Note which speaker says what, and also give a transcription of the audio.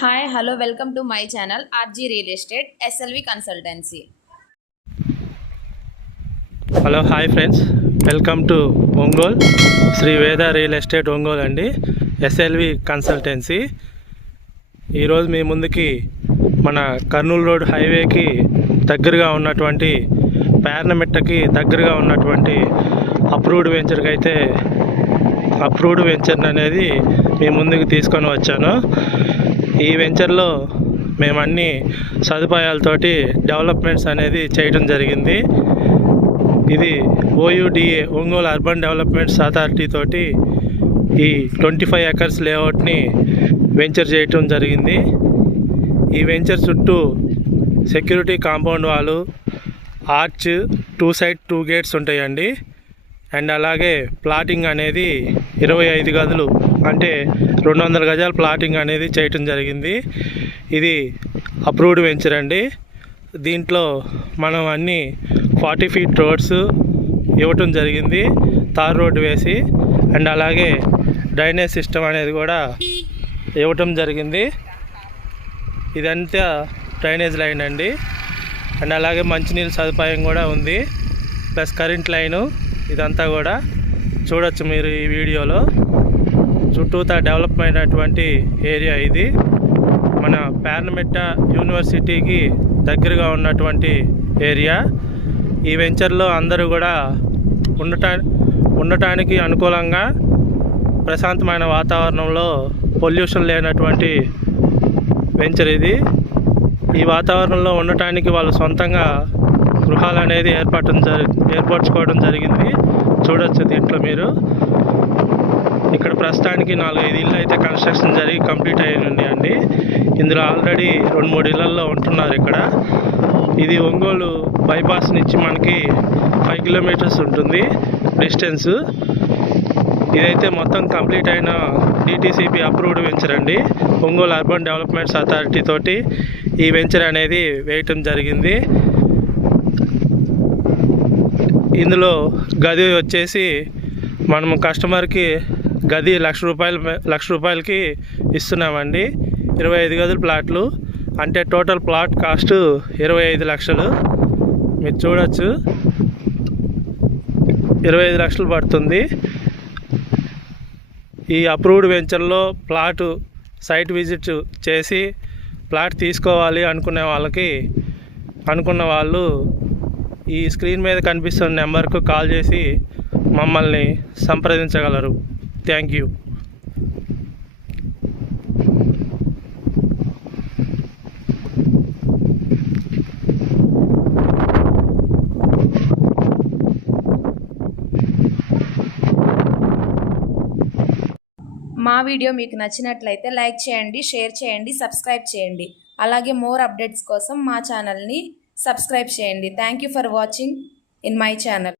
Speaker 1: Hi hello welcome to my channel RG real estate SLV consultancy
Speaker 2: hello hi friends welcome to Ongole Sri Veda real estate Ongole అండి SLV consultancy ఈరోజు మీ ముందుకి మన Kurnool road హైవేకి దగ్గరగా ఉన్నటువంటి పేర్నమిట్టకి దగ్గరగా ఉన్నటువంటి అప్రూవ్డ్ వెంచర్కి అయితే అప్రూవ్డ్ వెంచర్ అనేది మీ ముందుకు తీసుకొని వచ్చాను. ఈ వెంచర్లో మేము అన్ని సదుపాయాలతోటి డెవలప్మెంట్స్ అనేది చేయడం జరిగింది. ఇది OUDA Ongole urban developments authority తోటి ఈ ట్వంటీ ఫైవ్ ఎకర్స్ లేఅవుట్ని వెంచర్ చేయటం జరిగింది. ఈ వెంచర్ చుట్టూ సెక్యూరిటీ కాంపౌండ్ వాళ్ళు arch two side two gates ఉంటాయండి. అండ్ అలాగే ప్లాటింగ్ అనేది ఇరవై ఐదు గదులు. అంటే రెండు వందల గజాల ప్లాటింగ్ అనేది చేయటం జరిగింది. ఇది అప్రూవ్డ్ వెంచర్ అండి. దీంట్లో మనం అన్ని ఫార్టీ ఫీట్ రోడ్స్ ఇవ్వటం జరిగింది. తార్ రోడ్డు వేసి అండ్ అలాగే డ్రైనేజ్ సిస్టమ్ అనేది కూడా ఇవ్వటం జరిగింది. ఇదంతా డ్రైనేజ్ లైన్ అండి. అండ్ అలాగే మంచినీళ్ళ సదుపాయం కూడా ఉంది. ప్లస్ కరెంట్ లైను ఇదంతా కూడా చూడొచ్చు మీరు ఈ వీడియోలో. చుట్టూతా డెవలప్ అయినటువంటి ఏరియా ఇది. మన పేర్నమెట్ట యూనివర్సిటీకి దగ్గరగా ఉన్నటువంటి ఏరియా. ఈ వెంచర్లో అందరూ కూడా ఉండటా ఉండటానికి అనుకూలంగా ప్రశాంతమైన వాతావరణంలో పొల్యూషన్ లేనటువంటి వెంచర్ ఇది. ఈ వాతావరణంలో ఉండటానికి వాళ్ళు సొంతంగా గృహాలు అనేది ఏర్పాటు జరిగి ఏర్పరచుకోవడం జరిగింది. చూడొచ్చు దీంట్లో మీరు. ఇక్కడ ప్రస్తుతానికి నాలుగైదు ఇళ్ళు అయితే కన్స్ట్రక్షన్ జరిగి కంప్లీట్ అయి ఉన్నాయండి. ఇందులో ఆల్రెడీ రెండు మూడు ఇళ్ళలో ఉంటున్నారు ఇక్కడ. ఇది ఒంగోలు బైపాస్ నుంచి మనకి ఫైవ్ కిలోమీటర్స్ ఉంటుంది డిస్టెన్స్. ఇదైతే మొత్తం కంప్లీట్ అయిన డిటీసీపీ అప్రూవ్డ్ వెంచర్ అండి. ఒంగోలు అర్బన్ డెవలప్మెంట్స్ అథారిటీ తోటి ఈ వెంచర్ అనేది వేయటం జరిగింది. ఇందులో గది వచ్చేసి మనం కస్టమర్కి గది లక్ష రూపాయలు లక్ష రూపాయలకి ఇస్తున్నామండి. ఇరవై ఐదు గదుల ప్లాట్లు. అంటే టోటల్ ప్లాట్ కాస్ట్ ఇరవై ఐదు లక్షలు. మీరు చూడొచ్చు. ఇరవై ఐదు లక్షలు పడుతుంది. ఈ అప్రూవ్డ్ వెంచర్లో ప్లాటు సైట్ విజిట్ చేసి ప్లాట్ తీసుకోవాలి అనుకునే వాళ్ళకి అనుకున్న వాళ్ళు ఈ స్క్రీన్ మీద కనిపిస్తున్న నెంబర్కు కాల్ చేసి మమ్మల్ని సంప్రదించగలరు. Thank you.
Speaker 1: మా వీడియో మీకు నచ్చినట్లయితే లైక్ చేయండి షేర్ చేయండి సబ్స్క్రైబ్ చేయండి. అలాగే మోర్ అప్డేట్స్ కోసం మా ఛానల్ని సబ్స్క్రైబ్ చేయండి. Thank you for watching in my channel